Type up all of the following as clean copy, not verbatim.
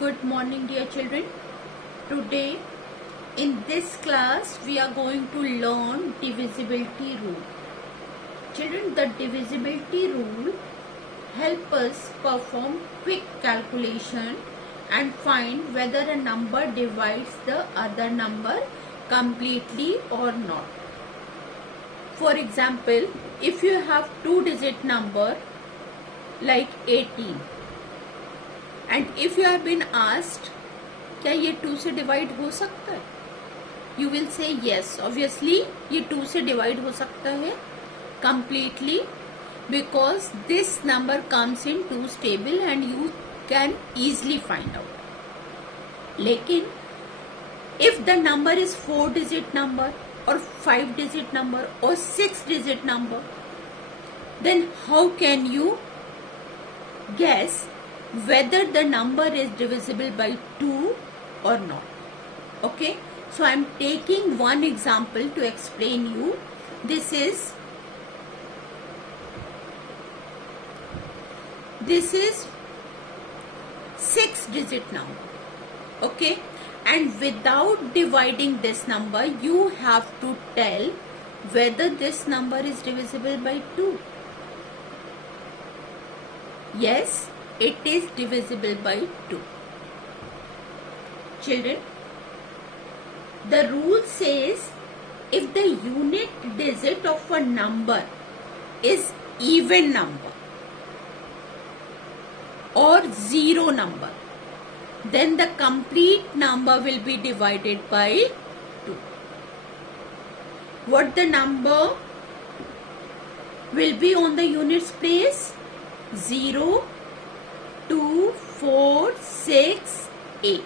Good morning, dear children. Today in this class we are going to learn divisibility rule. Children, the divisibility rule help us perform quick calculation and find whether a number divides the other number completely or not. For example, if you have two-digit number like 18 and if you have been asked क्या ये 2 से divide हो सकता है, you will say yes, obviously ये 2 से divide हो सकता है completely because this number comes in 2's table and you can easily find out. लेकिन if the number is 4-digit number or 5-digit number or 6-digit number, then how can you guess whether the number is divisible by 2 or not? Okay, so I am taking one example to explain you. This is 6-digit number. Okay, and without dividing this number you have to tell whether this number is divisible by 2. Yes, it is divisible by 2. Children, the rule says if the unit digit of a number is even number or zero number, then the complete number will be divided by 2. What the number will be on the units place? 0, 2, 4, 6, 8.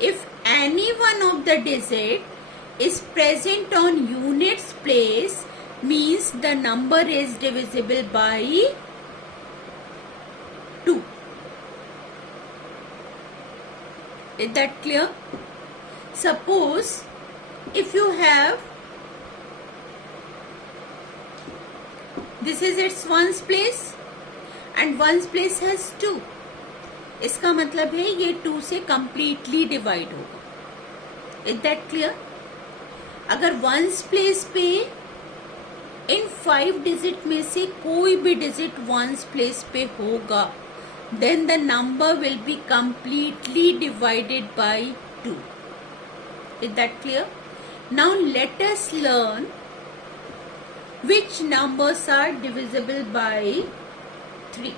If any one of the digit is present on units place, means the number is divisible by 2. Is that clear? Suppose if you have, this is its ones place and ones place has 2. इसका मतलब है ये 2 से completely divide होगा. Is that clear? अगर ones place पे इन 5 digit में से कोई भी digit ones place पे होगा, then the number will be completely divided by 2. Is that clear? Now let us learn which numbers are divisible by 3.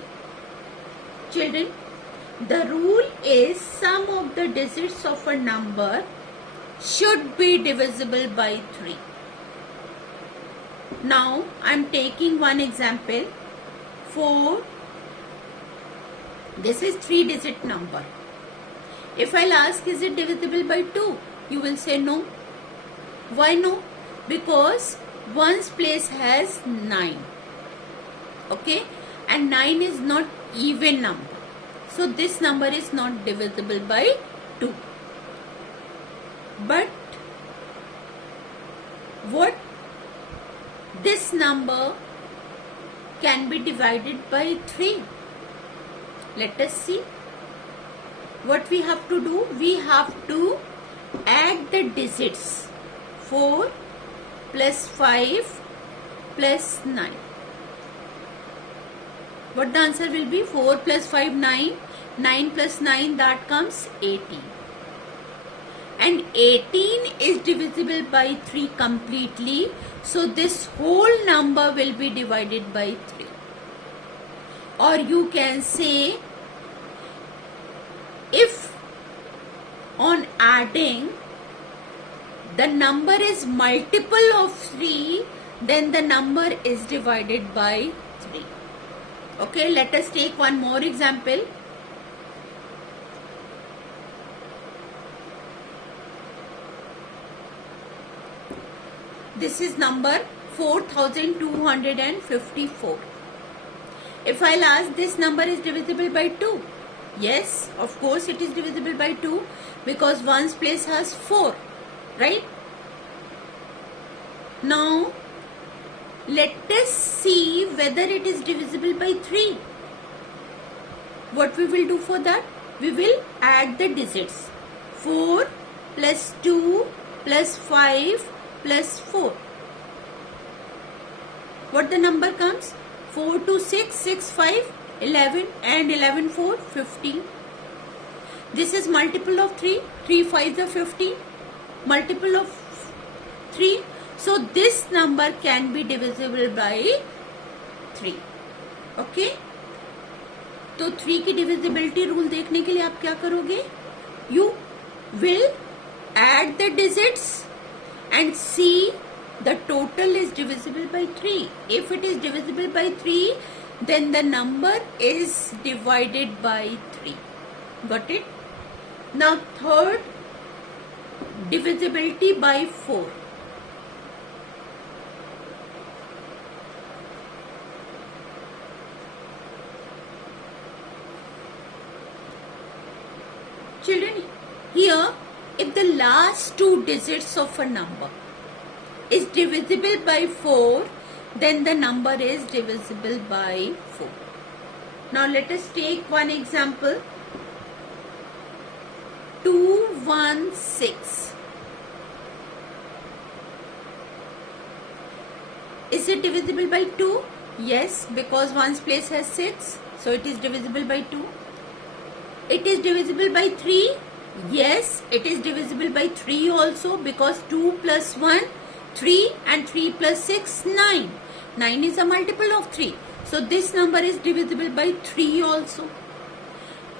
Children, the rule is sum of the digits of a number should be divisible by 3. Now I am taking one example. 4. This is 3-digit number. If I'll ask is it divisible by 2, you will say no. Why no? Because ones place has 9. Okay, and 9 is not even number. So this number is not divisible by 2. But what this number can be divided by 3? Let us see. What we have to do? We have to add the digits. 4 plus 5 plus 9. What the answer will be? 4 plus 5, 9. 9 plus 9, that comes 18. And 18 is divisible by 3 completely. So this whole number will be divided by 3. Or you can say, if on adding the number is multiple of 3, then the number is divided by 3. Okay, let us take one more example. This is number 4254. If I'll ask this number is divisible by 2, yes, of course it is divisible by 2 because ones place has 4, right? Now let us see whether it is divisible by 3. What we will do for that? We will add the digits. 4 plus 2 plus 5 plus 4. What the number comes? 4 to 6, 6, 5, 11 and 11, 4, 15. This is multiple of 3. 3 5s are 15. Multiple of 3. So this number can be divisible by 3. Okay? तो 3 की divisibility rule देखने के लिए आप क्या करोगे? You will add the digits and see the total is divisible by 3. If it is divisible by 3, then the number is divided by 3. Got it? Now third, divisibility by 4. Children, here if the last two digits of a number is divisible by 4, then the number is divisible by 4. Now let us take one example. 216. Is it divisible by 2? Yes, because ones place has 6, so it is divisible by 2. It is divisible by 3. Yes, it is divisible by 3 also, because 2 plus 1, 3 and 3 plus 6, 9. 9 is a multiple of 3. So this number is divisible by 3 also.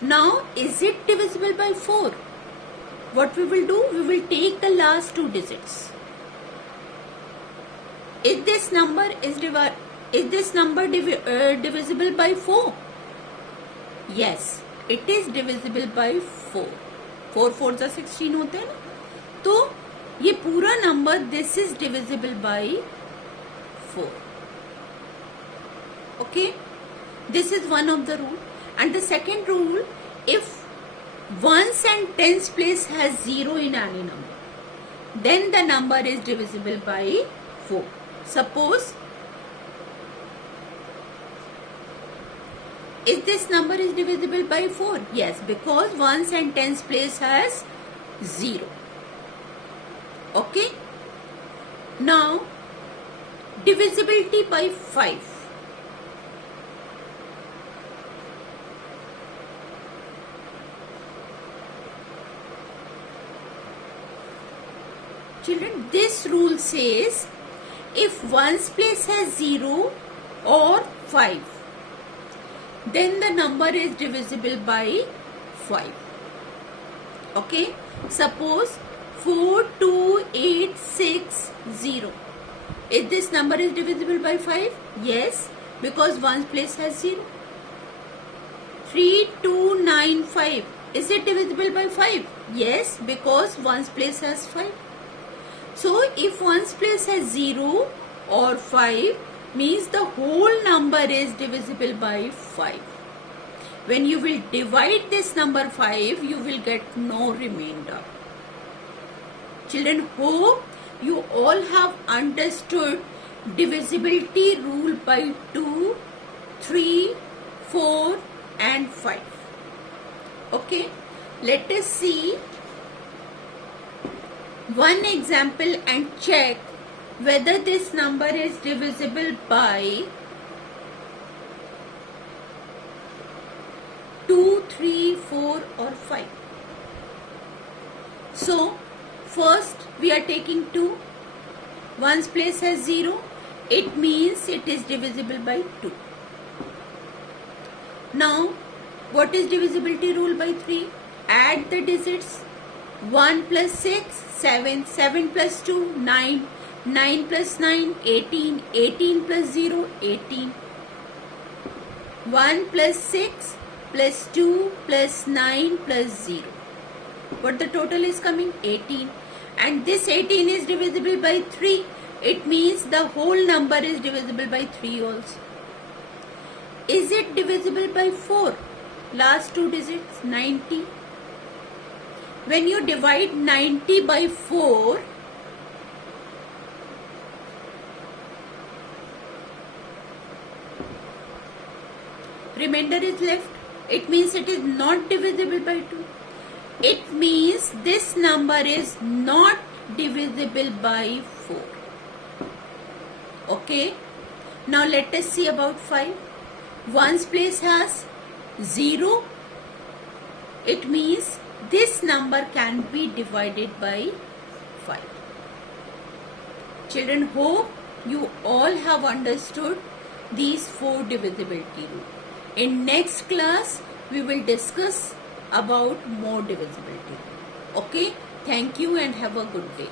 Now, is it divisible by 4? What we will do? We will take the last two digits. Is this number divisible by 4? Yes, it is divisible by 4. 4 4s are 16 होते हैं ना, तो ये पूरा number this is divisible by 4. Okay, this is one of the rule. And the second rule, if ones and tens place has 0 in any number, then the number is divisible by 4. Suppose, is this number is divisible by 4? Yes, because ones and tens place has 0. Okay. Now, divisibility by 5. Children, this rule says if ones place has 0 or 5, then the number is divisible by 5. Okay. Suppose 42860. Is this number is divisible by 5? Yes, because ones place has 0. 3295. Is it divisible by 5? Yes, because ones place has 5. So, if ones place has 0 or 5, means the whole number is divisible by 5. When you will divide this number 5, you will get no remainder. Children, hope you all have understood divisibility rule by 2, 3, 4 and 5. Okay, let us see one example and check whether this number is divisible by 2, 3, 4 or 5. So, first we are taking 2. Ones place has 0. It means it is divisible by 2. Now, what is divisibility rule by 3? Add the digits. 1 plus 6, 7, 7 plus 2, 9, 9 plus 9, 18, 18 plus 0, 18. 1 plus 6 plus 2 plus 9 plus 0. What the total is coming? 18. And this 18 is divisible by 3. It means the whole number is divisible by 3 also. Is it divisible by 4? Last two digits, 90. When you divide 90 by 4, remainder is left. It means it is not divisible by 2. It means this number is not divisible by 4. Okay. Now let us see about 5. 1's place has 0. It means this number can be divided by 5. Children, hope you all have understood these 4 divisibility rules. In next class, we will discuss about more divisibility. Okay, thank you and have a good day.